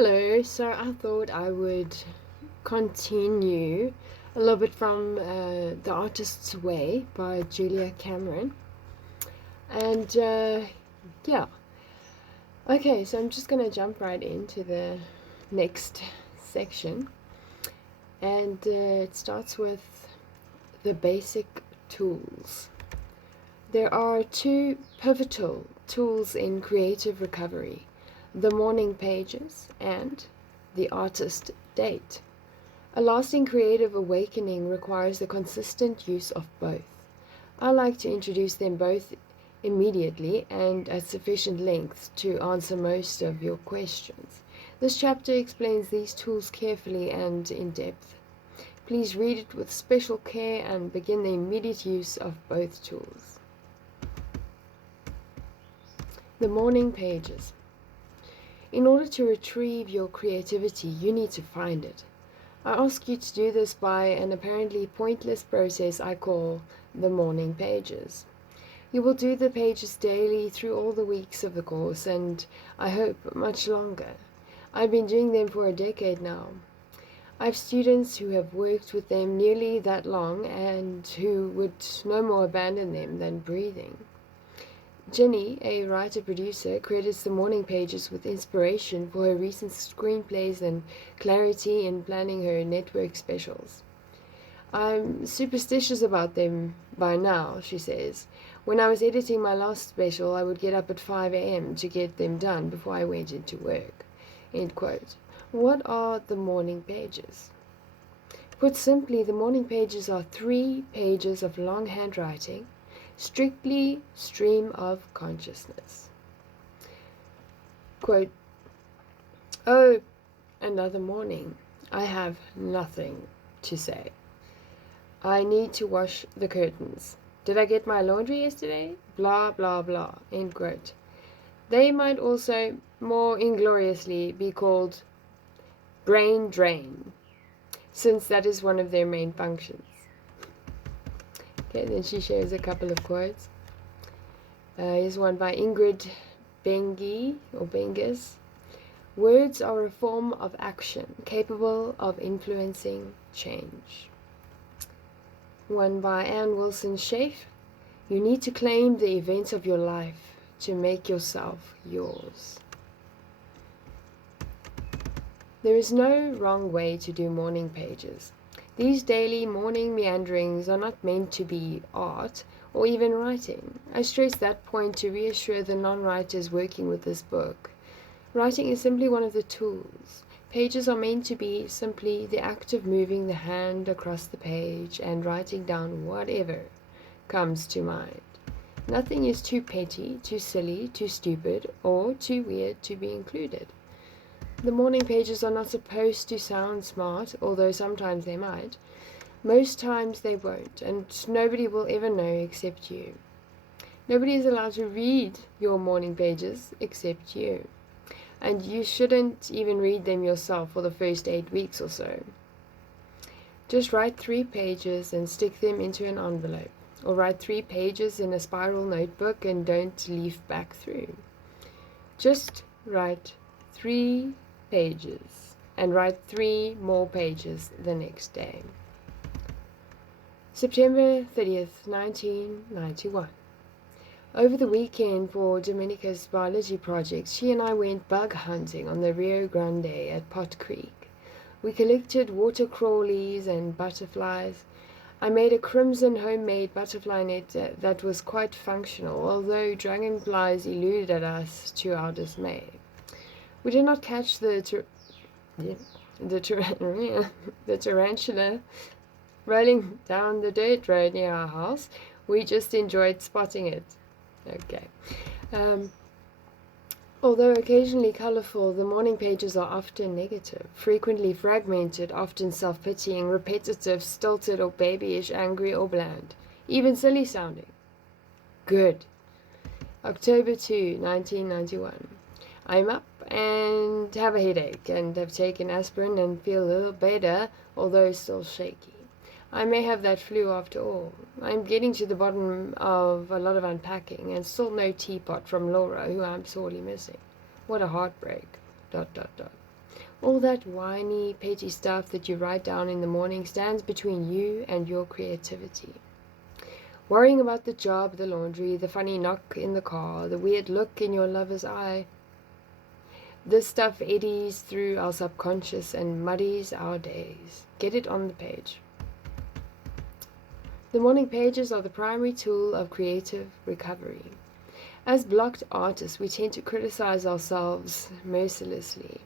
Hello, so I thought I would continue a little bit from The Artist's Way by Julia Cameron. And yeah, okay, so I'm just going to jump right into the next section. And it starts with the basic tools. There are two pivotal tools in creative recovery: the morning pages and the artist date. A lasting creative awakening requires the consistent use of both. I like to introduce them both immediately and at sufficient length to answer most of your questions. This chapter explains these tools carefully and in depth. Please read it with special care and begin the immediate use of both tools. The morning pages. In order to retrieve your creativity, you need to find it. I ask you to do this by an apparently pointless process I call the morning pages. You will do the pages daily through all the weeks of the course, and I hope much longer. I've been doing them for a decade now. I have students who have worked with them nearly that long and who would no more abandon them than breathing. Jenny, a writer-producer, credits the morning pages with inspiration for her recent screenplays and clarity in planning her network specials. I'm superstitious about them by now, she says. When I was editing my last special, I would get up at 5 a.m. to get them done before I went into work. End quote. What are the morning pages? Put simply, the morning pages are 3 pages of long handwriting, strictly stream of consciousness. Quote, "Oh, another morning. I have nothing to say. I need to wash the curtains. Did I get my laundry yesterday? Blah, blah, blah." End quote. They might also, more ingloriously, be called brain drain, since that is one of their main functions. Okay, then she shares a couple of quotes. Here's one by Ingrid Bengi, or Benges. "Words are a form of action capable of influencing change." One by Anne Wilson Schaef. "You need to claim the events of your life to make yourself yours." There is no wrong way to do morning pages. These daily morning meanderings are not meant to be art or even writing. I stress that point to reassure the non-writers working with this book. Writing is simply one of the tools. Pages are meant to be simply the act of moving the hand across the page and writing down whatever comes to mind. Nothing is too petty, too silly, too stupid, or too weird to be included. The morning pages are not supposed to sound smart, although sometimes they might. Most times they won't, and nobody will ever know except you. Nobody is allowed to read your morning pages except you. And you shouldn't even read them yourself for the first 8 weeks or so. Just write 3 pages and stick them into an envelope. Or write 3 pages in a spiral notebook and don't leaf back through. Just write 3 pages and write 3 more pages the next day. September 30th, 1991. Over the weekend for Dominica's biology project, she and I went bug hunting on the Rio Grande at Pot Creek. We collected water crawlies and butterflies. I made a crimson homemade butterfly net that was quite functional, although dragonflies eluded us to our dismay. We did not catch the tarantula rolling down the dirt road near our house. We just enjoyed spotting it. Okay. Although occasionally colorful, the morning pages are often negative, frequently fragmented, often self-pitying, repetitive, stilted or babyish, angry or bland, even silly sounding. Good. October 2, 1991. I'm up and have a headache and have taken aspirin and feel a little better, although still shaky. I may have that flu after all. I'm getting to the bottom of a lot of unpacking and still no teapot from Laura, who I'm sorely missing. What a heartbreak. ... All that whiny, petty stuff that you write down in the morning stands between you and your creativity. Worrying about the job, the laundry, the funny knock in the car, the weird look in your lover's eye. This stuff eddies through our subconscious and muddies our days. Get it on the page. The morning pages are the primary tool of creative recovery. As blocked artists, we tend to criticize ourselves mercilessly.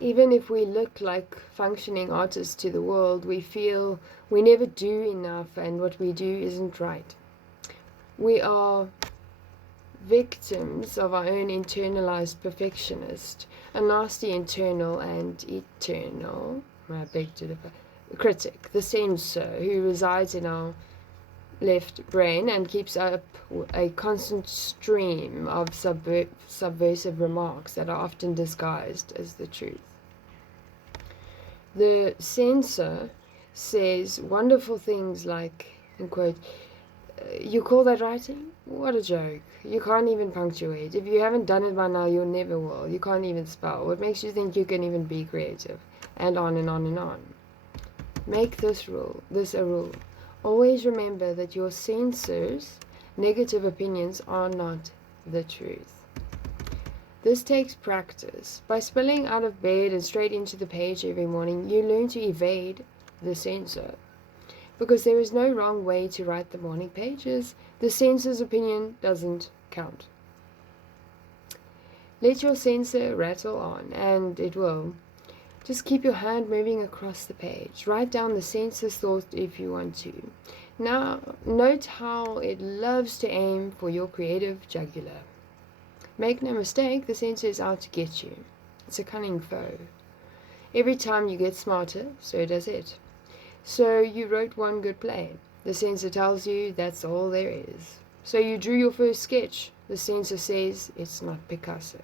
Even if we look like functioning artists to the world, we feel we never do enough and what we do isn't right. We are victims of our own internalized perfectionist, a nasty internal and eternal, I beg to differ, critic, the censor, who resides in our left brain and keeps up a constant stream of subversive remarks that are often disguised as the truth. The censor says wonderful things like, in quote, "You call that writing? What a joke. You can't even punctuate. If you haven't done it by now, you never will. You can't even spell. What makes you think you can even be creative?" And on and on and on. Make this a rule. Always remember that your censor's negative opinions are not the truth. This takes practice. By spilling out of bed and straight into the page every morning, you learn to evade the censor. Because there is no wrong way to write the morning pages, the censor's opinion doesn't count. Let your censor rattle on, and it will. Just keep your hand moving across the page. Write down the censor's thought if you want to. Now, note how it loves to aim for your creative jugular. Make no mistake, the censor is out to get you. It's a cunning foe. Every time you get smarter, so does it. So you wrote one good play. The censor tells you that's all there is. So you drew your first sketch. The censor says it's not Picasso.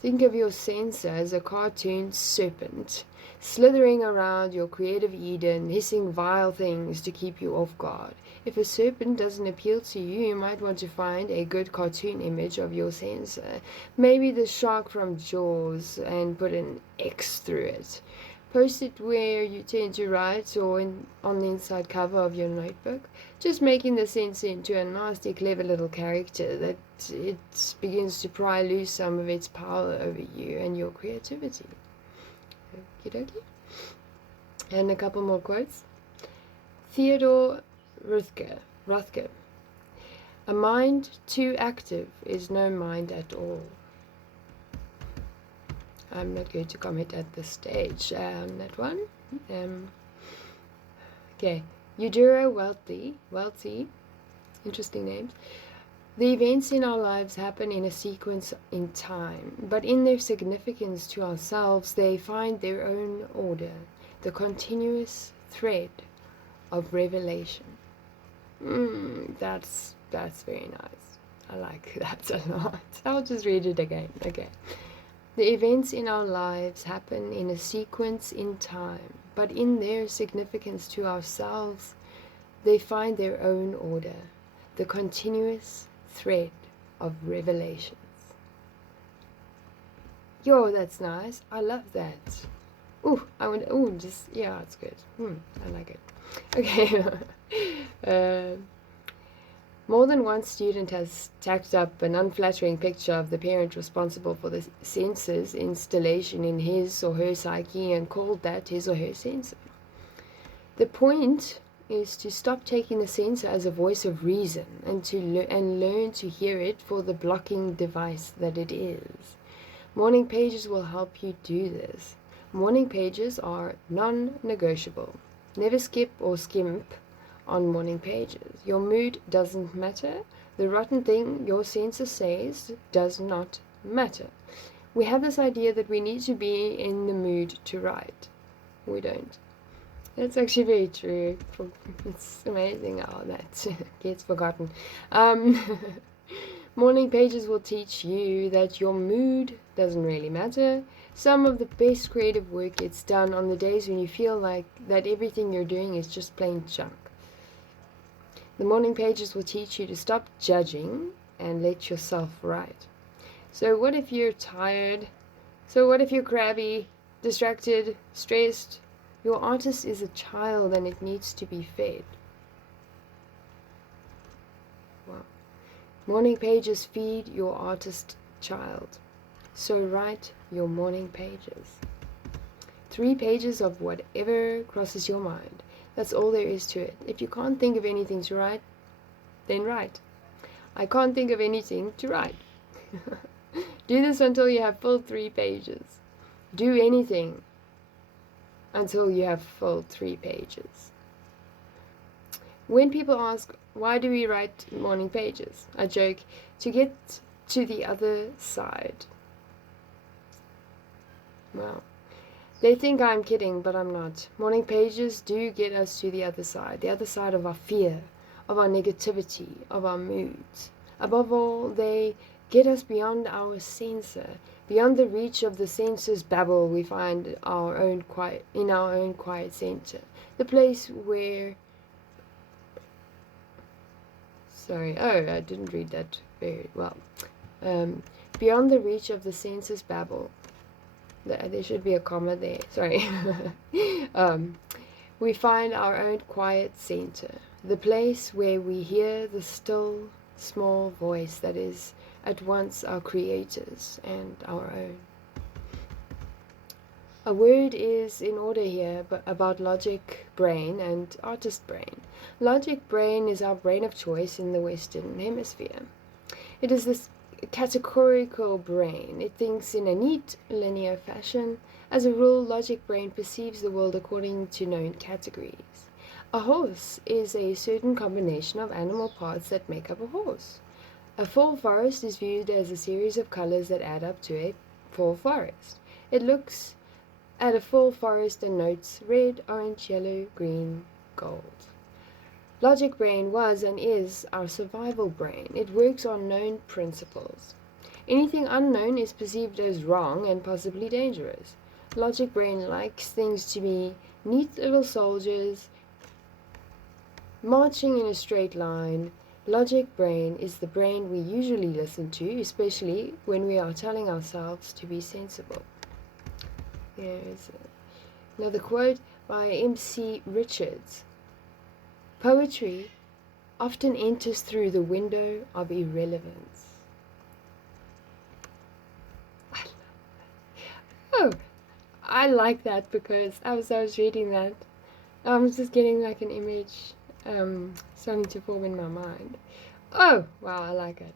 Think of your censor as a cartoon serpent, slithering around your creative Eden, hissing vile things to keep you off guard. If a serpent doesn't appeal to you, you might want to find a good cartoon image of your censor. Maybe the shark from Jaws, and put an X through it. Post it where you tend to write or on the inside cover of your notebook, just making the censor into a nasty, clever little character that it begins to pry loose some of its power over you and your creativity. Okie dokie. And a couple more quotes. Theodore Rothko. A mind too active is no mind at all. I'm not going to comment at this stage on that one. Okay, Eudora Welty, interesting names. The events in our lives happen in a sequence in time, but in their significance to ourselves, they find their own order, the continuous thread of revelation. That's very nice. I like that a lot. I'll just read it again. Okay. The events in our lives happen in a sequence in time, but in their significance to ourselves, they find their own order, the continuous thread of revelations. Yo, that's nice. I love that. It's good. I like it. Okay. More than one student has tacked up an unflattering picture of the parent responsible for the censor's installation in his or her psyche and called that his or her censor. The point is to stop taking the censor as a voice of reason and learn to hear it for the blocking device that it is. Morning pages will help you do this. Morning pages are non-negotiable. Never skip or skimp on morning pages. Your mood doesn't matter. The rotten thing your censor says does not matter. We have this idea that we need to be in the mood to write. We don't. That's actually very true. It's amazing how that gets forgotten. Morning pages will teach you that your mood doesn't really matter. Some of the best creative work gets done on the days when you feel like that everything you're doing is just plain junk. The morning pages will teach you to stop judging and let yourself write. So what if you're tired? So what if you're crabby, distracted, stressed? Your artist is a child and it needs to be fed. Wow. Morning pages feed your artist child. So write your morning pages. 3 pages of whatever crosses your mind. That's all there is to it. If you can't think of anything to write, then write. I can't think of anything to write. Do this until you have full 3 pages. Do anything until you have full 3 pages. When people ask, why do we write morning pages? I joke, to get to the other side. Well, they think I'm kidding, but I'm not. Morning pages do get us to the other side of our fear, of our negativity, of our moods. Above all, they get us beyond our censor, beyond the reach of the censor's babble we find in our own quiet center, the place where... I didn't read that very well. Beyond the reach of the censor's babble. There should be a comma there. Sorry. We find our own quiet center, the place where we hear the still, small voice that is at once our creator's and our own. A word is in order here about logic brain and artist brain. Logic brain is our brain of choice in the Western Hemisphere. It is this categorical brain. It thinks in a neat, linear fashion. As a rule, logic brain perceives the world according to known categories. A horse is a certain combination of animal parts that make up a horse. A fall forest is viewed as a series of colors that add up to a fall forest. It looks at a fall forest and notes red, orange, yellow, green, gold. Logic brain was and is our survival brain. It works on known principles. Anything unknown is perceived as wrong and possibly dangerous. Logic brain likes things to be neat little soldiers marching in a straight line. Logic brain is the brain we usually listen to, especially when we are telling ourselves to be sensible. Here's another quote by M.C. Richards. Poetry often enters through the window of irrelevance. I like that because as I was reading that, I was just getting like an image starting to form in my mind. Oh, wow, I like it.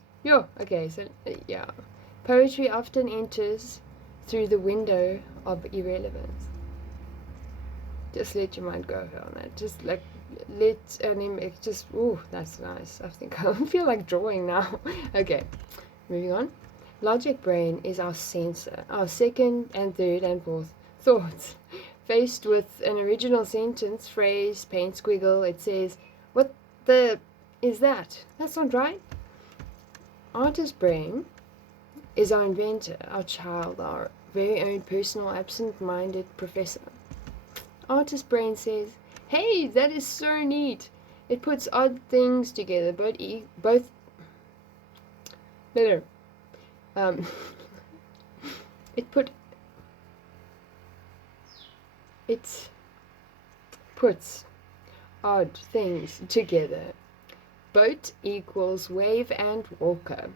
Okay, so yeah. Poetry often enters through the window of irrelevance. Just let your mind go on that. Just like let an image just, that's nice. I think I feel like drawing now. Okay, moving on. Logic brain is our censor, our second and third and fourth thoughts. Faced with an original sentence, phrase, paint squiggle, it says, what the is that? That's not right. Artist brain is our inventor, our child, our very own personal absent-minded professor. Artist brain says, hey, that is so neat. It puts odd things together, both better. It puts odd things together. Boat equals wave and walker.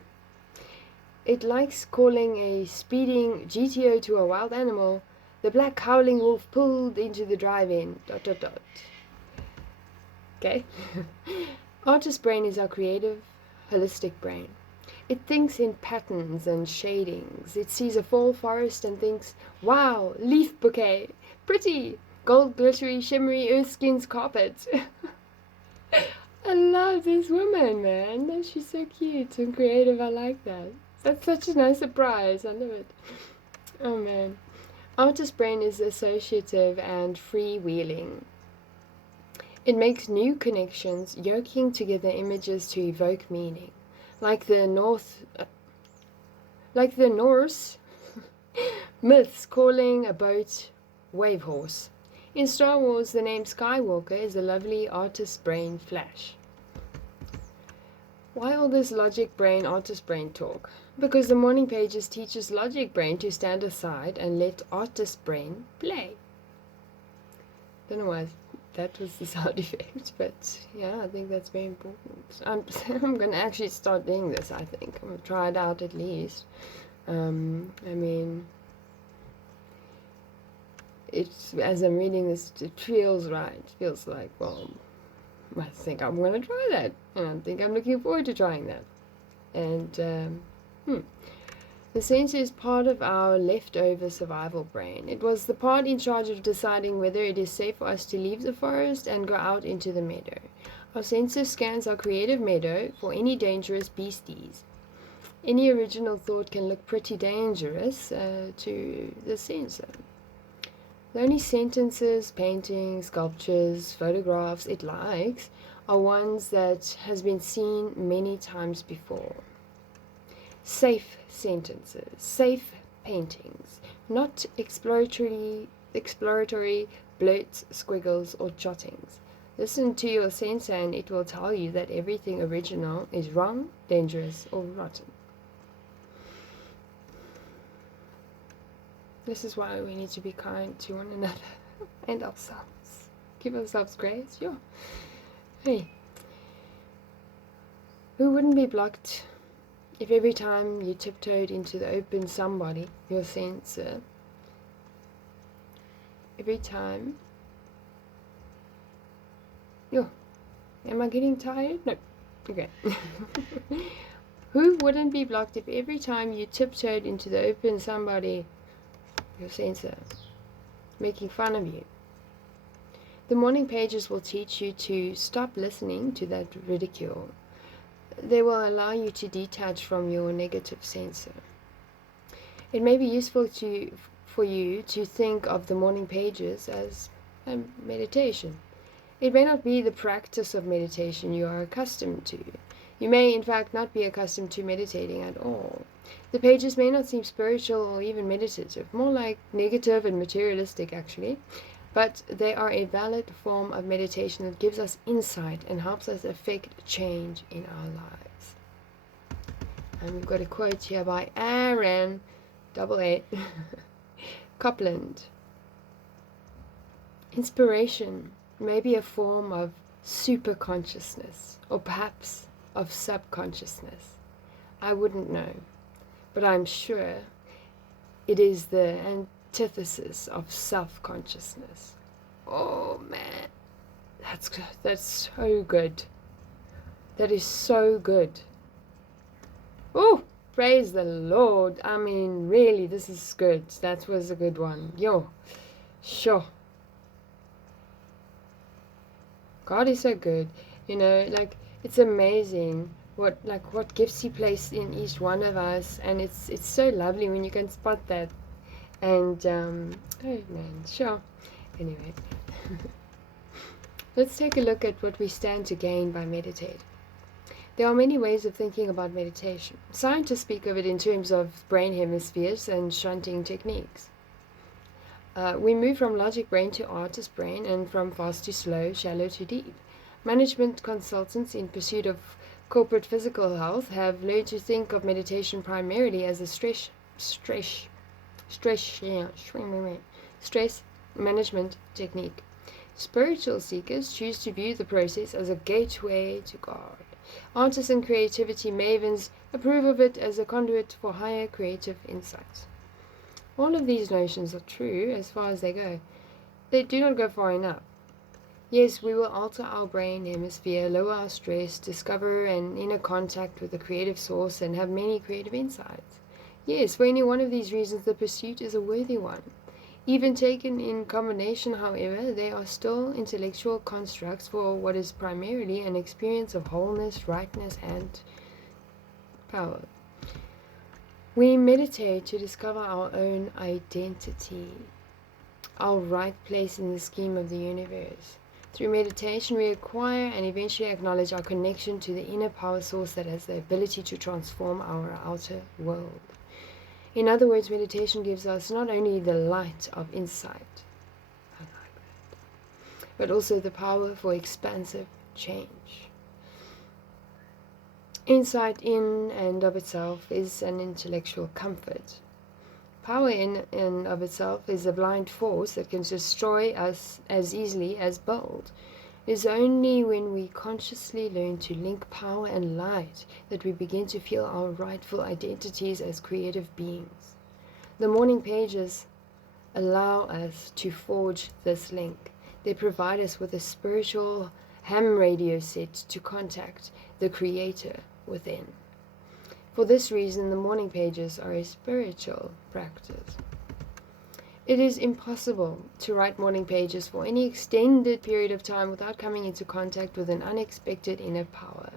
It likes calling a speeding GTO to a wild animal. The black howling wolf pulled into the drive-in, ... Okay. Artist brain is our creative, holistic brain. It thinks in patterns and shadings. It sees a fall forest and thinks, wow, leaf bouquet, pretty, gold glittery, shimmery earthskins carpet. I love this woman, man. She's so cute and creative. I like that. That's such a nice surprise. I love it. Oh, man. Artist brain is associative and freewheeling. It makes new connections, yoking together images to evoke meaning. Like the Norse myths calling a boat wave horse. In Star Wars, the name Skywalker is a lovely artist brain flash. Why all this logic brain, artist brain talk? Because the morning pages teaches logic brain to stand aside and let artist brain play. Don't know why that was the sound effect, but yeah, I think that's very important. I'm gonna actually start doing this. I think I'm gonna try it out at least. I mean, it's, as I'm reading this, it feels right. It feels like, well, I think I'm gonna try that, and I think I'm looking forward to trying that. And the sensor is part of our leftover survival brain. It was the part in charge of deciding whether it is safe for us to leave the forest and go out into the meadow. Our sensor scans our creative meadow for any dangerous beasties. Any original thought can look pretty dangerous to the sensor. The only sentences, paintings, sculptures, photographs it likes are ones that has been seen many times before. Safe sentences, safe paintings, not exploratory blurts, squiggles, or jottings. Listen to your sensor and it will tell you that everything original is wrong, dangerous, or rotten. This is why we need to be kind to one another and ourselves. Give ourselves grace, sure. Hey, who wouldn't be blocked if every time you tiptoed into the open somebody, your sensor, every time, am I getting tired? No, okay. Who wouldn't be blocked if every time you tiptoed into the open somebody, your sensor, making fun of you? The morning pages will teach you to stop listening to that ridicule. They will allow you to detach from your negative sensor. It may be useful for you to think of the morning pages as a meditation. It may not be the practice of meditation you are accustomed to. You may, in fact, not be accustomed to meditating at all. The pages may not seem spiritual or even meditative, more like negative and materialistic, actually. But they are a valid form of meditation that gives us insight and helps us affect change in our lives. And we've got a quote here by Aaron, AA, Copland. Inspiration may be a form of superconsciousness, or perhaps of subconsciousness. I wouldn't know, but I'm sure it is the antithesis of self-consciousness. Oh man, that's so good. That is so good. Oh, praise the Lord. I mean, really, this is good. That was a good one. Yo, sure. God is so good. You know, like, it's amazing what gifts he placed in each one of us, and it's so lovely when you can spot that. And oh man, sure. Anyway, let's take a look at what we stand to gain by meditating. There are many ways of thinking about meditation. Scientists speak of it in terms of brain hemispheres and shunting techniques. We move from logic brain to artist brain, and from fast to slow, shallow to deep. Management consultants in pursuit of corporate physical health have learned to think of meditation primarily as a stress management technique. Spiritual seekers choose to view the process as a gateway to God. Artists and creativity mavens approve of it as a conduit for higher creative insights. All of these notions are true as far as they go. They do not go far enough. Yes, we will alter our brain hemisphere, lower our stress, discover an inner contact with the creative source, and have many creative insights. Yes, for any one of these reasons, the pursuit is a worthy one. Even taken in combination, however, they are still intellectual constructs for what is primarily an experience of wholeness, rightness, and power. We meditate to discover our own identity, our right place in the scheme of the universe. Through meditation, we acquire and eventually acknowledge our connection to the inner power source that has the ability to transform our outer world. In other words, meditation gives us not only the light of insight, but also the power for expansive change. Insight in and of itself is an intellectual comfort. Power in and of itself is a blind force that can destroy us as easily as bold. It is only when we consciously learn to link power and light that we begin to feel our rightful identities as creative beings. The morning pages allow us to forge this link. They provide us with a spiritual ham radio set to contact the Creator within. For this reason, the morning pages are a spiritual practice. It is impossible to write morning pages for any extended period of time without coming into contact with an unexpected inner power.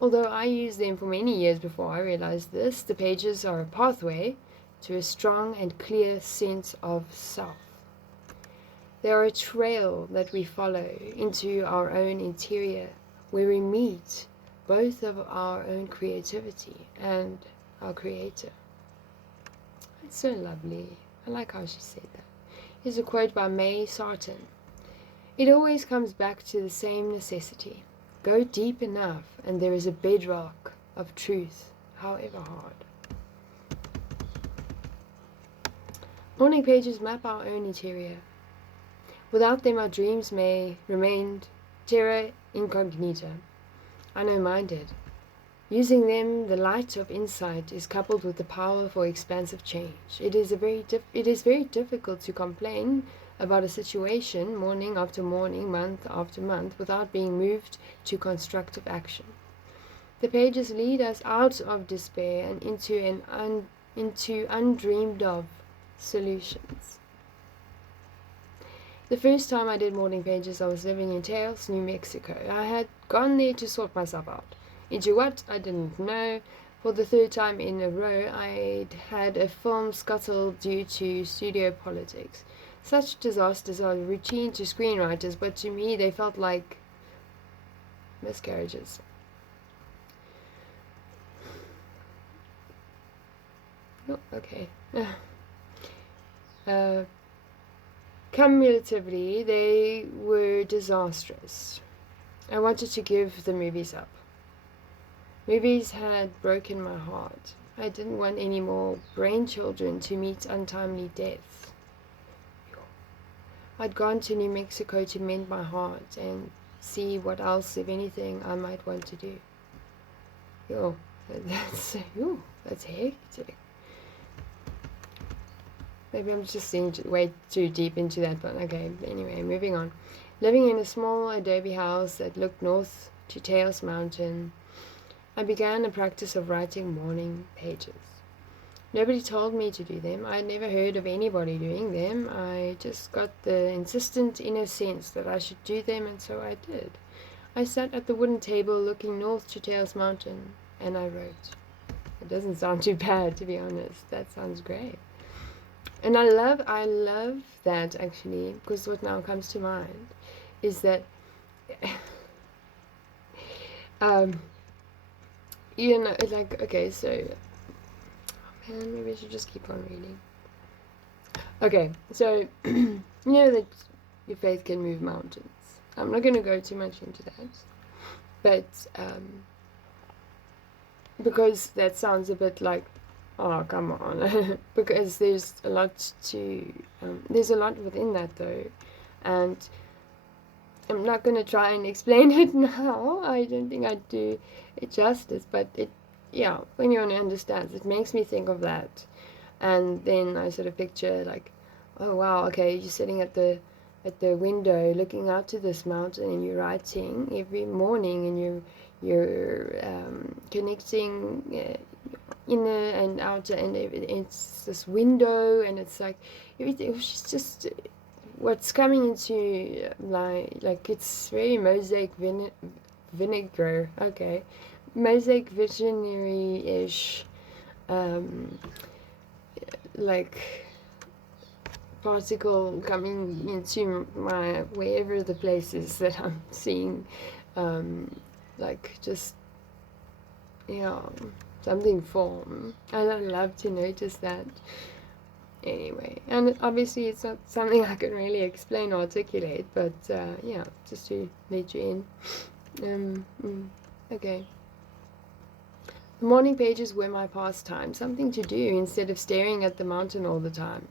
Although I used them for many years before I realized this, the pages are a pathway to a strong and clear sense of self. They are a trail that we follow into our own interior, where we meet both of our own creativity and our Creator. It's so lovely. I like how she said that. Here's a quote by May Sarton. It always comes back to the same necessity. Go deep enough and there is a bedrock of truth, however hard. Morning pages map our own interior. Without them, our dreams may remain terra incognita, unknown-minded. Using them, the light of insight is coupled with the power for expansive change. It is very difficult to complain about a situation morning after morning, month after month, without being moved to constructive action. The pages lead us out of despair and into undreamed of solutions. The first time I did morning pages, I was living in Taos, New Mexico. I had gone there to sort myself out. Into what? I didn't know. For the third time in a row, I'd had a film scuttled due to studio politics. Such disasters are routine to screenwriters, but to me they felt like miscarriages. Oh, okay. Cumulatively, they were disastrous. I wanted to give the movies up. Movies had broken my heart. I didn't want any more brain children to meet untimely death. I'd gone to New Mexico to mend my heart and see what else, if anything, I might want to do. That's hectic. Maybe I'm just seeing way too deep into that, but okay, anyway, moving on. Living in a small adobe house that looked north to Taos Mountain, I began a practice of writing morning pages. Nobody told me to do them. I'd never heard of anybody doing them. I just got the insistent inner sense that I should do them, and so I did. I sat at the wooden table looking north to Taos Mountain, and I wrote. It doesn't sound too bad, to be honest. That sounds great. And I love that, actually, because what now comes to mind is that like, okay, so maybe I should just keep on reading. Okay, so you know that your faith can move mountains. I'm not going to go too much into that, but because that sounds a bit like, oh, come on. Because there's a lot within that, though. And I'm not going to try and explain it now. I don't think I'd do it justice. But when you understand, it makes me think of that. And then I sort of picture, like, oh, wow, okay, you're sitting at the window looking out to this mountain and you're writing every morning and you're connecting inner and outer, and it's this window, and it's like everything. It was just what's coming into like it's very mosaic vinegar. Okay, mosaic visionary-ish, like particle coming into my wherever the place is that I'm seeing, like just something form. I love to notice that. Anyway, and obviously it's not something I can really explain or articulate, but just to let you in. Okay. The morning pages were my pastime, something to do instead of staring at the mountain all the time.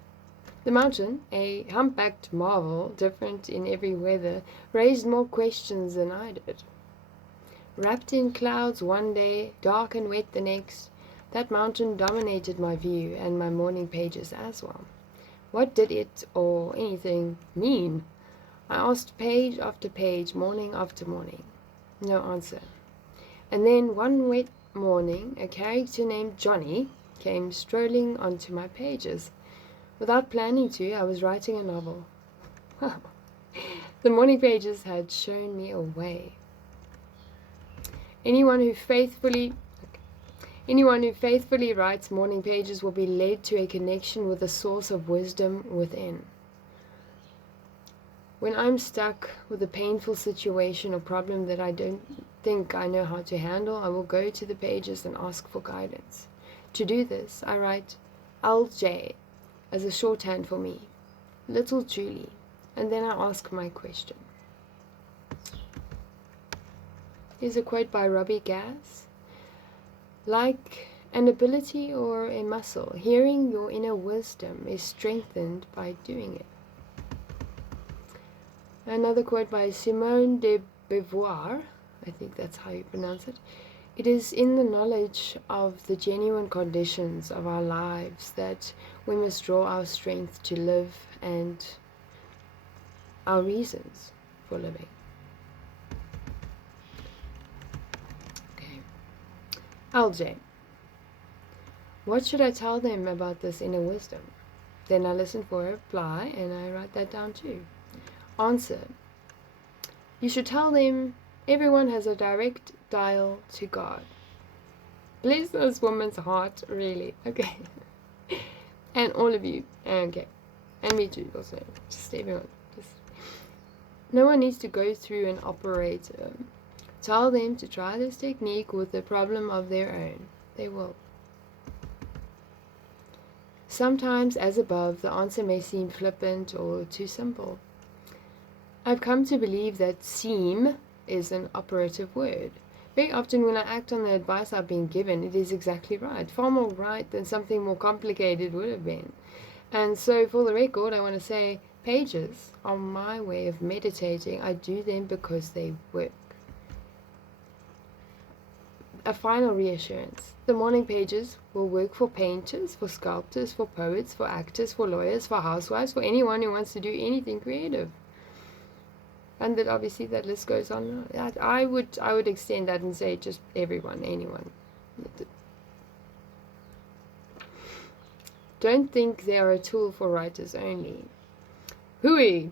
The mountain, a humpbacked marvel, different in every weather, raised more questions than I did. Wrapped in clouds one day, dark and wet the next, that mountain dominated my view and my morning pages as well. What did it, or anything, mean? I asked page after page, morning after morning. No answer. And then one wet morning, a character named Johnny came strolling onto my pages. Without planning to, I was writing a novel. The morning pages had shown me a way. Anyone who faithfully writes morning pages will be led to a connection with the source of wisdom within. When I'm stuck with a painful situation or problem that I don't think I know how to handle, I will go to the pages and ask for guidance. To do this, I write LJ as a shorthand for me, Little Julie, and then I ask my question. Here's a quote by Robbie Gass. Like an ability or a muscle, hearing your inner wisdom is strengthened by doing it. Another quote by Simone de Beauvoir, I think that's how you pronounce it. It is in the knowledge of the genuine conditions of our lives that we must draw our strength to live and our reasons for living. Okay. LJ. What should I tell them about this inner wisdom? Then I listen for a reply and I write that down too. Answer. You should tell them everyone has a direct dial to God. Bless this woman's heart, really. Okay. And all of you. Okay. And me too, also. Just everyone. No one needs to go through an operator. Tell them to try this technique with a problem of their own. They will. Sometimes, as above, the answer may seem flippant or too simple. I've come to believe that seem is an operative word. Very often when I act on the advice I've been given, it is exactly right. Far more right than something more complicated would have been. And so for the record, I want to say pages are my way of meditating. I do them because they work. A final reassurance. The morning pages will work for painters, for sculptors, for poets, for actors, for lawyers, for housewives, for anyone who wants to do anything creative. And that obviously that list goes on. I would extend that and say just everyone, anyone. Don't think they are a tool for writers only. Hooey!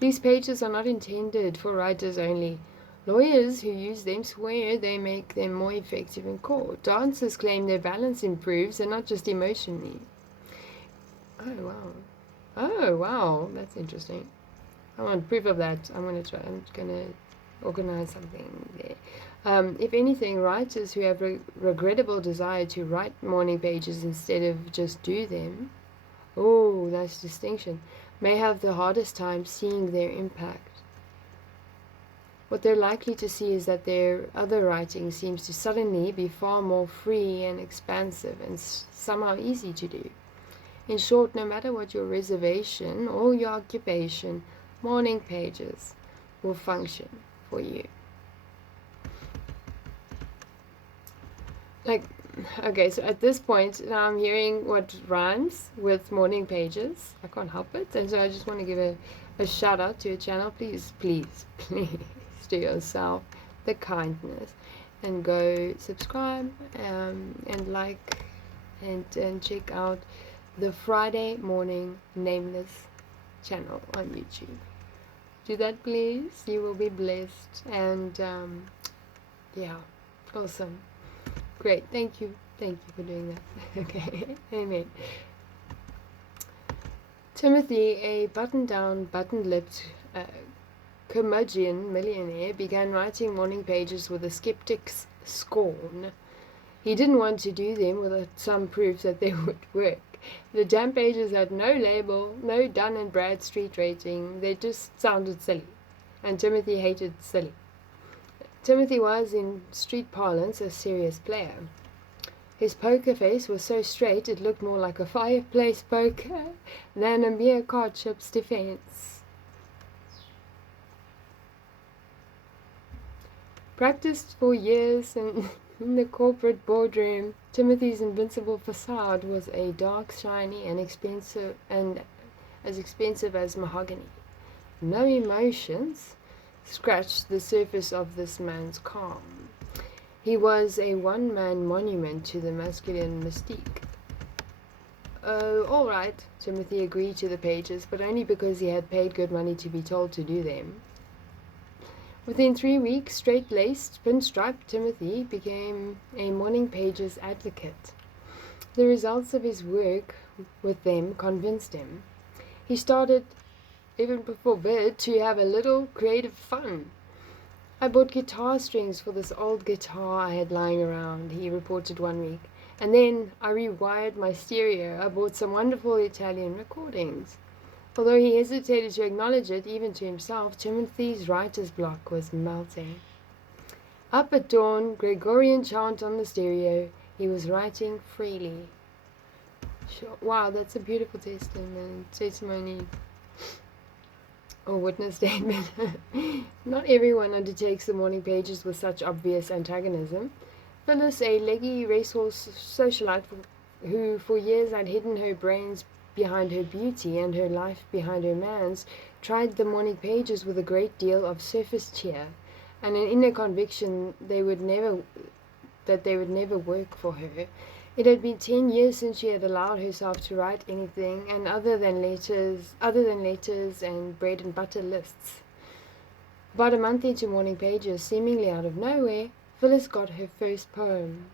These pages are not intended for writers only. Lawyers who use them swear they make them more effective in court. Dancers claim their balance improves and not just emotionally. Oh wow, that's interesting. I want proof of that. I'm gonna organize something there. If anything, writers who have regrettable desire to write morning pages instead of just do them, oh, nice distinction, may have the hardest time seeing their impact. What they're likely to see is that their other writing seems to suddenly be far more free and expansive and somehow easy to do. In short, no matter what your reservation or your occupation, morning pages will function for you. Okay, so at this point, now I'm hearing what rhymes with morning pages. I can't help it. And so I just want to give a shout out to your channel. Please do yourself the kindness and go subscribe and like and check out the Friday Morning Nameless channel on YouTube. Do that, please. You will be blessed. And yeah, awesome. Great. Thank you for doing that. Okay. Amen. Timothy, a button-down, button-lipped curmudgeon millionaire, began writing morning pages with a skeptic's scorn. He didn't want to do them without some proof that they would work. The damn pages had no label, no Dun and Bradstreet rating. They just sounded silly. And Timothy hated silly. Timothy was, in street parlance, a serious player. His poker face was so straight it looked more like a fireplace poker than a mere card-chip's defense. Practiced for years in the corporate boardroom, Timothy's invincible facade was a dark, shiny, and as expensive as mahogany. No emotions scratched the surface of this man's calm. He was a one-man monument to the masculine mystique. Oh, all right, Timothy agreed to the pages, but only because he had paid good money to be told to do them. Within 3 weeks, straight-laced, pinstriped Timothy became a morning pages advocate. The results of his work with them convinced him. He started, even before bed, to have a little creative fun. I bought guitar strings for this old guitar I had lying around, he reported one week. And then I rewired my stereo. I bought some wonderful Italian recordings. Although he hesitated to acknowledge it, even to himself, Timothy's writer's block was melting. Up at dawn, Gregorian chant on the stereo, he was writing freely. Sure. Wow, that's a beautiful testimony or witness statement. Not everyone undertakes the morning pages with such obvious antagonism. Phyllis, a leggy racehorse socialite who for years had hidden her brains behind her beauty and her life behind her man's, tried the morning pages with a great deal of surface cheer and an inner conviction that they would never work for her. It had been 10 years since she had allowed herself to write anything, and other than letters and bread and butter lists. About a month into morning pages, seemingly out of nowhere, Phyllis got her first poem.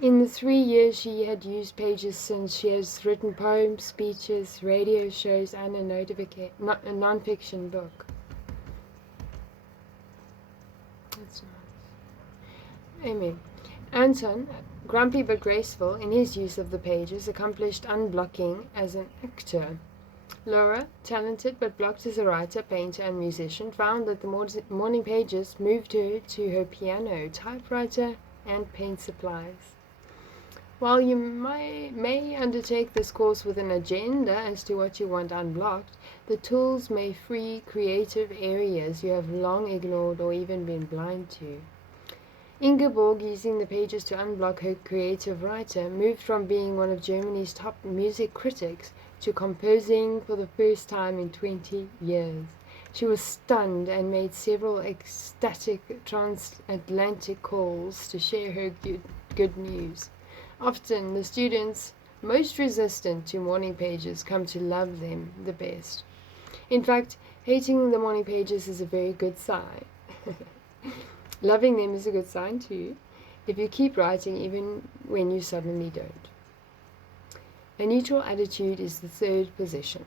In the 3 years she had used pages since, she has written poems, speeches, radio shows, and a non-fiction book. That's nice. Amen. Anton, grumpy but graceful in his use of the pages, accomplished unblocking as an actor. Laura, talented but blocked as a writer, painter, and musician, found that the morning pages moved her to her piano, typewriter, and paint supplies. While you may undertake this course with an agenda as to what you want unblocked, the tools may free creative areas you have long ignored or even been blind to. Ingeborg, using the pages to unblock her creative writer, moved from being one of Germany's top music critics to composing for the first time in 20 years. She was stunned and made several ecstatic transatlantic calls to share her good news. Often, the students most resistant to morning pages come to love them the best. In fact, hating the morning pages is a very good sign. Loving them is a good sign too, if you keep writing even when you suddenly don't. A neutral attitude is the third position,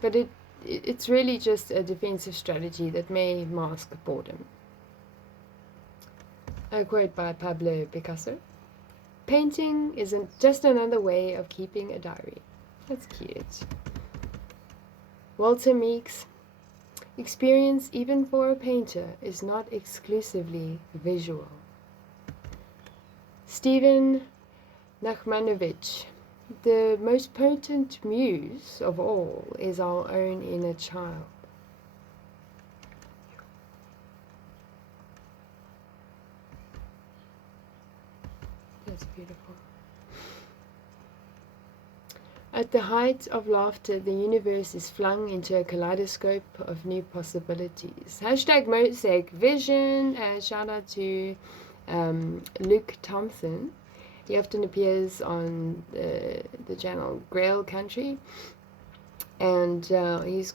but it's really just a defensive strategy that may mask boredom. A quote by Pablo Picasso: "Painting isn't just another way of keeping a diary." That's cute. Walter Meeks: "Experience, even for a painter, is not exclusively visual." Stephen Nachmanovich: "The most potent muse of all is our own inner child." That's beautiful. At the height of laughter, the universe is flung into a kaleidoscope of new possibilities. Hashtag Mosaic Vision. Shout out to Luke Thompson. He often appears on the channel Grail Country. And he's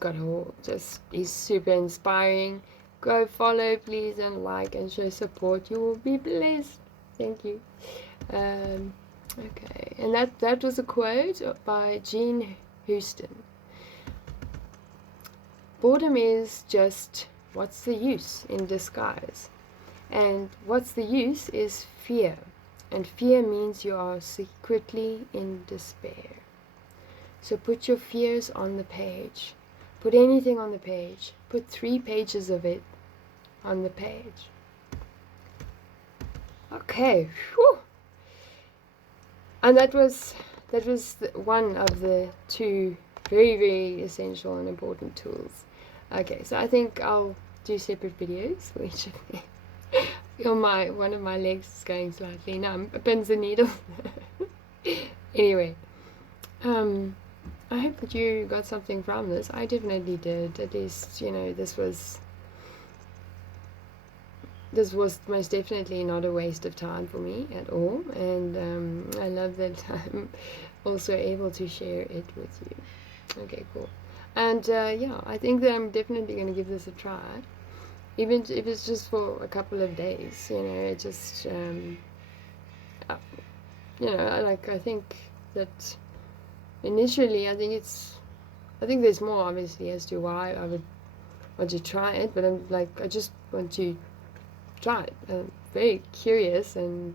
super inspiring. Go follow, please, and like and show support. You will be blessed. Thank you. Okay, and that was a quote by Jean Houston. Boredom is just what's the use in disguise. And what's the use is fear. And fear means you are secretly in despair. So put your fears on the page. Put anything on the page. Put 3 pages of it on the page. Okay. Whew. And that was one of the 2 very, very essential and important tools. Okay, so I think I'll do separate videos for each of them. One of my legs is going slightly numb. Pins and needles. Anyway, I hope that you got something from this. I definitely did. At least, this was most definitely not a waste of time for me at all, and I love that I'm also able to share it with you. Okay, cool. And yeah, I think that I'm definitely going to give this a try, even if it's just for a couple of days. It just I think that initially I think there's more obviously as to why I would want to try it, but I just want to try it. I'm very curious, and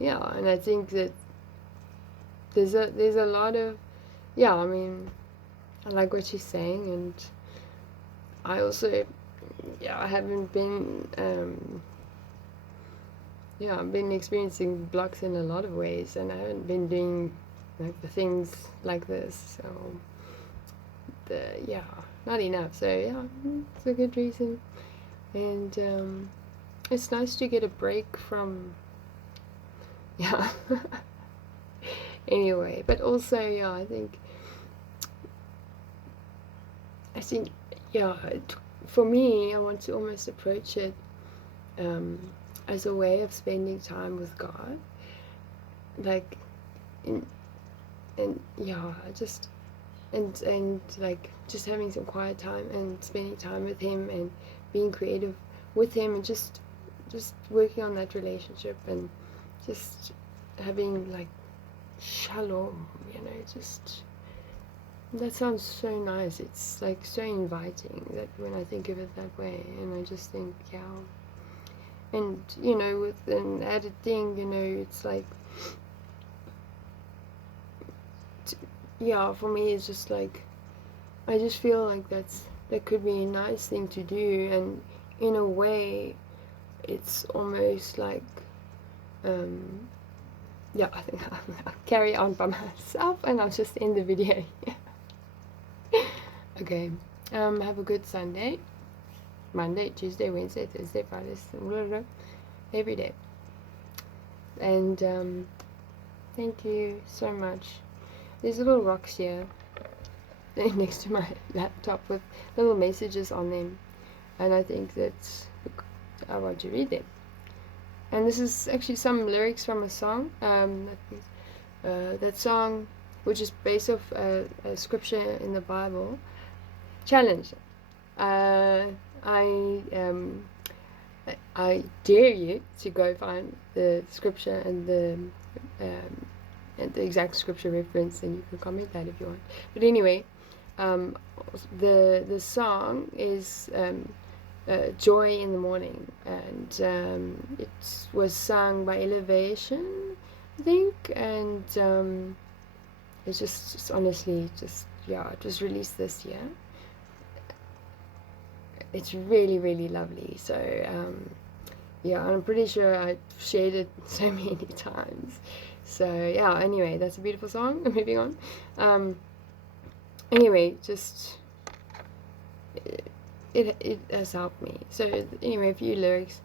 and I think that there's a lot of I like what she's saying, and I also I haven't been I've been experiencing blocks in a lot of ways, and I haven't been doing the things like this, so not enough. So it's a good reason. And it's nice to get a break from anyway, but also I think for me, I want to almost approach it as a way of spending time with God, just having some quiet time and spending time with Him and being creative with Him, and just working on that relationship, and just having shalom, just that sounds so nice. It's so inviting that when I think of it that way, and I just think and with an added thing, it's for me it's just I just feel that could be a nice thing to do, and in a way it's almost I think I'll carry on by myself and I'll just end the video. Okay, have a good Sunday, Monday, Tuesday, Wednesday, Thursday, Friday, every day, and thank you so much. There's little rocks here next to my laptop with little messages on them, and I think that I want to read them. And this is actually some lyrics from a song, that song, which is based off a scripture in the Bible. Challenge. I dare you to go find the scripture and the exact scripture reference, and you can comment that if you want. But anyway, the song is Joy in the Morning, and it was sung by Elevation, I think, and it's just honestly it was released this year. It's really, really lovely. So I'm pretty sure I've shared it so many times. So anyway, that's a beautiful song. Moving on. Anyway, just it has helped me. So anyway, a few lyrics.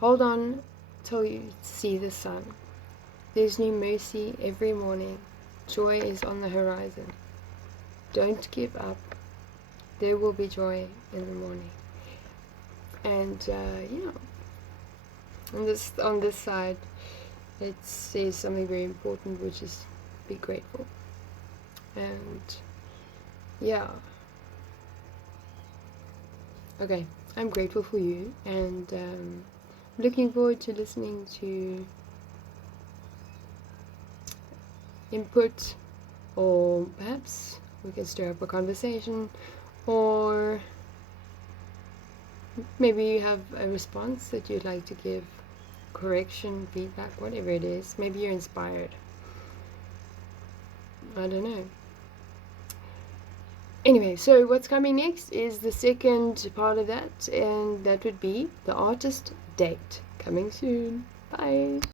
Hold on till you see the sun. There's new mercy every morning. Joy is on the horizon. Don't give up. There will be joy in the morning. And on this side, it says something very important, which is be grateful. And okay, I'm grateful for you, and looking forward to listening to input, or perhaps we can stir up a conversation, or maybe you have a response that you'd like to give, correction, feedback, whatever it is. Maybe you're inspired. I don't know. Anyway, so what's coming next is the second part of that, and that would be the artist date. Coming soon. Bye.